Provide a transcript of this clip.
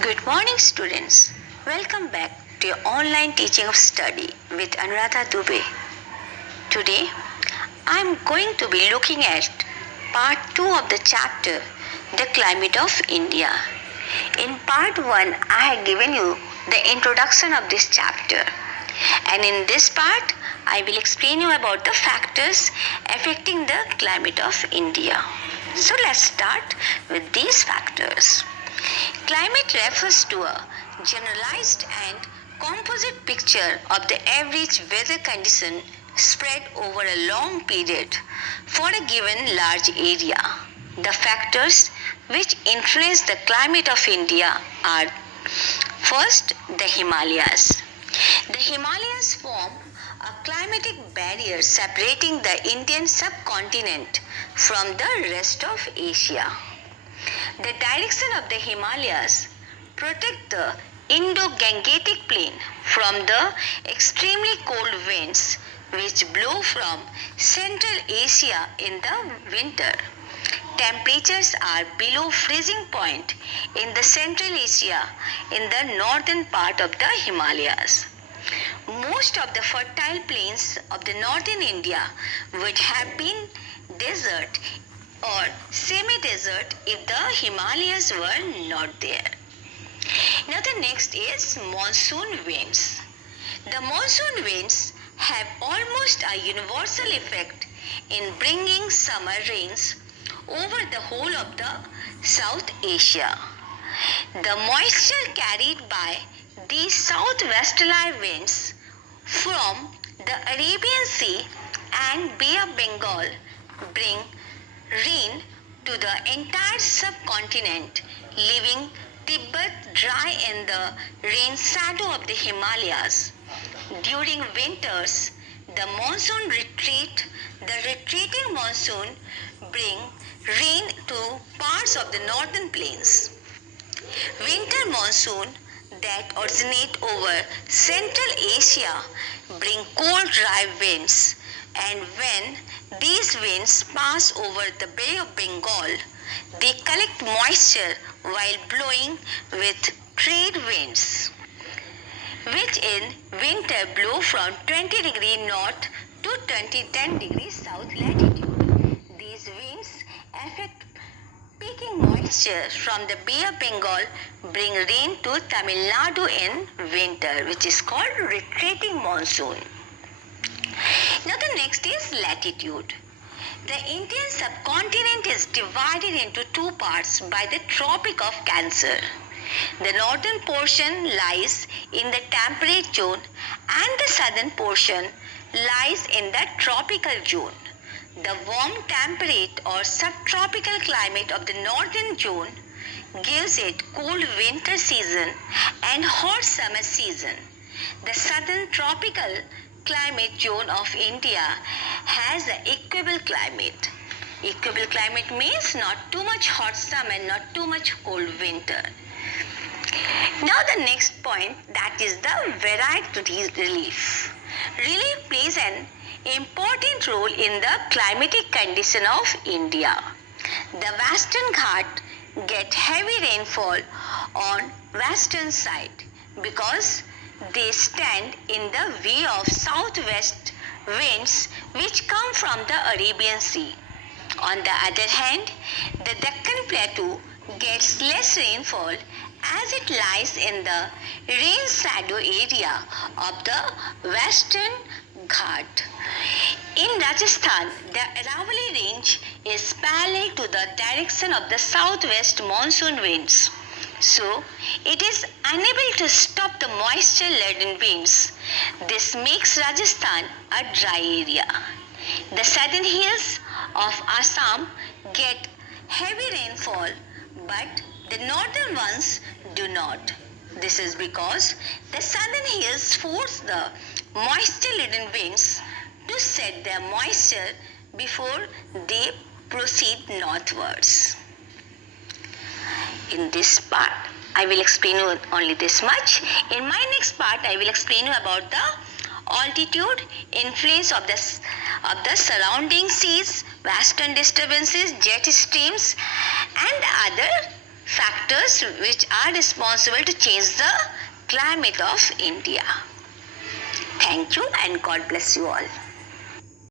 Good morning, students. Welcome back to your online teaching of study with Anuradha Dubey. Today, I am going to be looking at part 2 of the chapter, The Climate of India. In part 1, I have given you the introduction of this chapter. And in this part, I will explain you about the factors affecting the climate of India. So let's start with these factors. Climate refers to a generalized and composite picture of the average weather condition spread over a long period for a given large area. The factors which influence the climate of India are: first, the Himalayas. The Himalayas form a climatic barrier separating the Indian subcontinent from the rest of Asia. The direction of the Himalayas protect the Indo-Gangetic Plain from the extremely cold winds which blow from Central Asia in the winter. Temperatures are below freezing point in the Central Asia in the northern part of the Himalayas. Most of the fertile plains of the northern India would have been desert or semi-desert if the Himalayas were not there. Now the next is monsoon winds. The monsoon winds have almost a universal effect in bringing summer rains over the whole of the South Asia. The moisture carried by these southwesterly winds from the Arabian Sea and Bay of Bengal bring rain to the entire subcontinent, leaving Tibet dry in the rain shadow of the Himalayas. During winters, the retreating monsoon bring rain to parts of the northern plains. Winter monsoon that originate over Central Asia bring cold dry winds, and when these winds pass over the Bay of Bengal, they collect moisture while blowing with trade winds, which in winter blow from 20 degrees north to 10 degrees south latitude. These winds affect peaking moisture from the Bay of Bengal, bring rain to Tamil Nadu in winter, which is called retreating monsoon. Now the next is latitude. The Indian subcontinent is divided into two parts by the Tropic of Cancer. The northern portion lies in the temperate zone and the southern portion lies in the tropical zone. The warm temperate or subtropical climate of the northern zone gives it cool winter season and hot summer season. The southern tropical climate zone of India has an equable climate. Equable climate means not too much hot summer, not too much cold winter. Now the next point, that is the varied relief. Relief plays an important role in the climatic condition of India. The Western Ghat get heavy rainfall on western side because they stand in the way of southwest winds which come from the Arabian Sea. On the other hand, the Deccan Plateau gets less rainfall as it lies in the rain shadow area of the Western Ghat. In Rajasthan, the Aravalli range is parallel to the direction of the southwest monsoon winds. So, it is unable to stop the moisture-laden winds. This makes Rajasthan a dry area. The southern hills of Assam get heavy rainfall, but the northern ones do not. This is because the southern hills force the moisture-laden winds to set their moisture before they proceed northwards. In this part, I will explain you only this much. In my next part, I will explain you about the altitude, influence of the surrounding seas, western disturbances, jet streams, and other factors which are responsible to change the climate of India. Thank you and God bless you all.